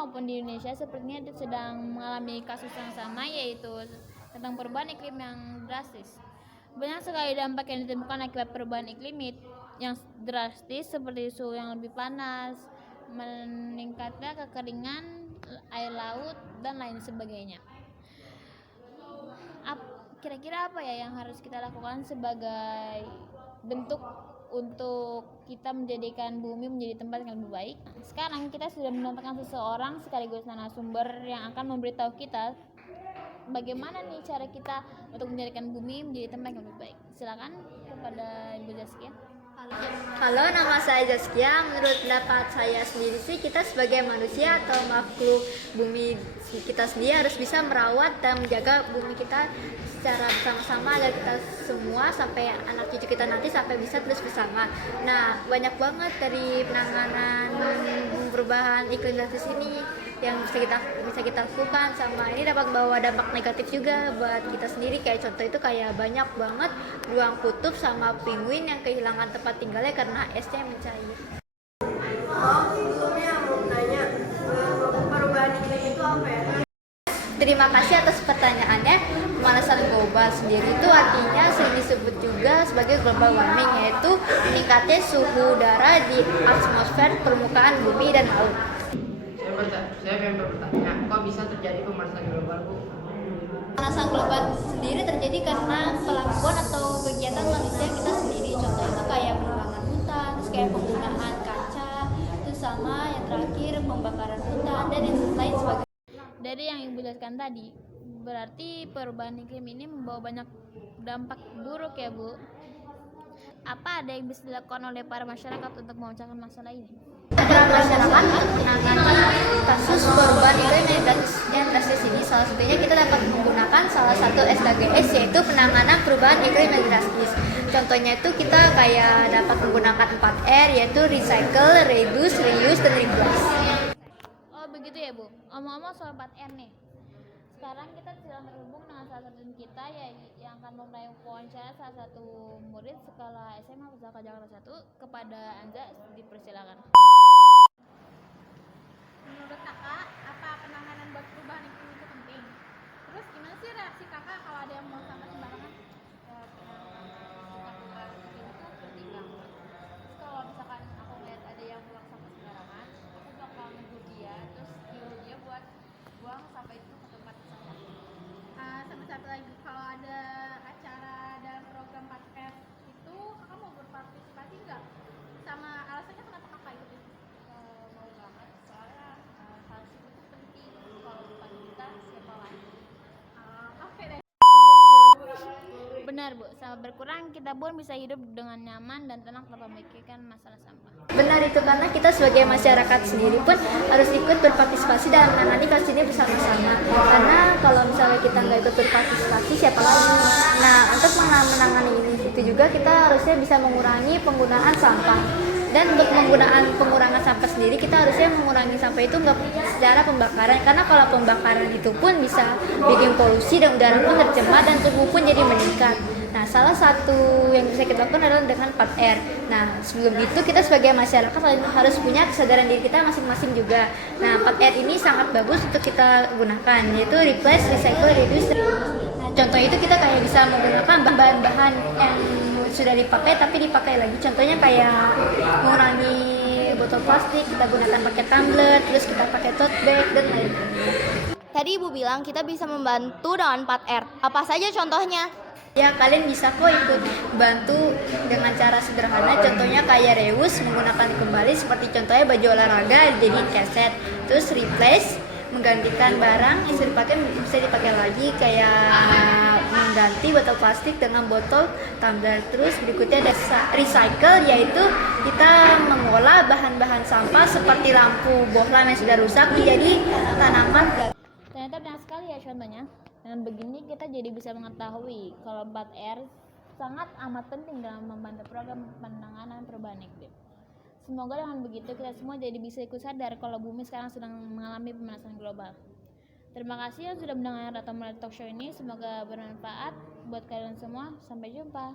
maupun di Indonesia sepertinya sedang mengalami kasus yang sama, yaitu tentang perubahan iklim yang drastis. Banyak sekali dampak yang ditemukan akibat perubahan iklim yang drastis, seperti suhu yang lebih panas, meningkatnya kekeringan air laut, dan lain sebagainya. Kira-kira apa ya yang harus kita lakukan sebagai bentuk untuk kita menjadikan bumi menjadi tempat yang lebih baik? Sekarang kita sudah mendatangkan seseorang sekaligus narasumber yang akan memberitahu kita bagaimana nih cara kita untuk menjadikan bumi menjadi tempat yang lebih baik. Silakan kepada Ibu Zaskia. Halo, nama saya Zaskia. Menurut pendapat saya sendiri sih, kita sebagai manusia atau makhluk bumi kita sendiri harus bisa merawat dan menjaga bumi kita secara bersama-sama agar kita semua sampai anak cucu kita nanti sampai bisa terus bersama. Nah, banyak banget dari penanganan perubahan iklim drastis ini yang bisa kita lakukan, sama ini dapat bawa dampak negatif juga buat kita sendiri. Kayak contoh itu kayak banyak banget beruang kutub sama penguin yang kehilangan tempat tinggalnya karena esnya yang mencair. Sebelumnya mau nanya, perubahan iklim itu apa ya? Terima kasih atas pertanyaannya. Pemanasan global sendiri itu artinya sering disebut juga sebagai global warming, yaitu meningkatnya suhu udara di atmosfer, permukaan bumi dan laut. Saya pengen bertanya, kok bisa terjadi pemanasan global, Bu? Pemanasan global sendiri terjadi karena pelakuan atau kegiatan manusia kita sendiri. Contoh itu kayak penebangan hutan, terus kayak penggunaan kaca, terus sama yang terakhir pembakaran hutan dan yang lain sebagainya. Dari yang Ibu jelaskan tadi, berarti perubahan iklim ini membawa banyak dampak buruk ya, Bu. Apa ada yang bisa dilakukan oleh para masyarakat untuk memecahkan masalah ini? Para masyarakat untuk menangani kasus perubahan iklim yang drastis ini, salah satunya kita dapat menggunakan salah satu SDGs, yaitu penanganan perubahan iklim yang drastis. Contohnya itu kita kayak dapat menggunakan 4R, yaitu recycle, reduce, reuse, dan replace. Oh begitu ya, Bu. Omong-omong soal 4R nih, sekarang kita sedang terhubung dengan salah satu kita yang akan memulai wawancara salah satu murid sekolah SMA Pusaka Jakarta 1. Kepada Anja dipersilakan. Menurut kakak, apa penanganan buat perubahan iklim itu penting? Terus gimana sih reaksi kakak kalau ada yang mau sampah sembarangan? Penanganan iklim itu penting banget. Terus kalau misalkan aku lihat ada yang buang sampah sembarangan, aku bakal negur dia, terus nyuruh dia buat buang sampah itu ke tempat sampah. Sama satu lagi, kalau ada acara dalam program 4R itu, kakak mau berpartisipasi nggak? Sama alasannya kenapa kakak ikut? Mau banget, soalnya hal itu penting. Kalau bukan kita, siapa lagi? Oke deh. Benar, Bu. Sama berkurang kita pun bisa hidup dengan nyaman dan tenang tanpa memikirkan masalah sampah. Benar itu, karena kita sebagai masyarakat sendiri pun harus ikut berpartisipasi dalam menangani kasus ini bersama-sama. Karena kalau misalnya kita nggak ikut berpartisipasi, siapa lagi? Nah, untuk menangani ini itu juga kita harusnya bisa mengurangi penggunaan sampah. Dan untuk pengurangan sampah sendiri, kita harusnya mengurangi sampah itu nggak secara pembakaran, karena kalau pembakaran itu pun bisa bikin polusi dan udara pun tercemar dan suhu pun jadi meningkat. Nah, salah satu yang bisa kita lakukan adalah dengan 4R. Nah, sebelum itu kita sebagai masyarakat harus punya kesadaran diri kita masing-masing juga. Nah, 4R ini sangat bagus untuk kita gunakan, yaitu replace, recycle, reduce. Nah, contoh itu kita kayak bisa menggunakan bahan-bahan yang sudah dipakai tapi dipakai lagi. Contohnya kayak mengurangi botol plastik, kita gunakan pakai tumbler, terus kita pakai tote bag dan lain-lain. Tadi Ibu bilang kita bisa membantu dengan 4R. Apa saja contohnya? Ya, kalian bisa kok ikut bantu dengan cara sederhana. Contohnya kayak reuse, menggunakan kembali, seperti contohnya baju olahraga jadi keset. Terus replace, menggantikan barang yang sudah bisa dipakai lagi, kayak mengganti botol plastik dengan botol tumbler. Terus berikutnya ada recycle, yaitu kita mengolah bahan-bahan sampah seperti lampu bohlam yang sudah rusak menjadi tanaman. Ternyata banyak sekali ya contohnya. Dengan begini kita jadi bisa mengetahui kalau 4R sangat amat penting dalam membantu program penanganan perubahan iklim. Semoga dengan begitu kita semua jadi bisa ikut sadar kalau bumi sekarang sedang mengalami pemanasan global. Terima kasih yang sudah mendengar atau melihat talk show ini. Semoga bermanfaat buat kalian semua. Sampai jumpa.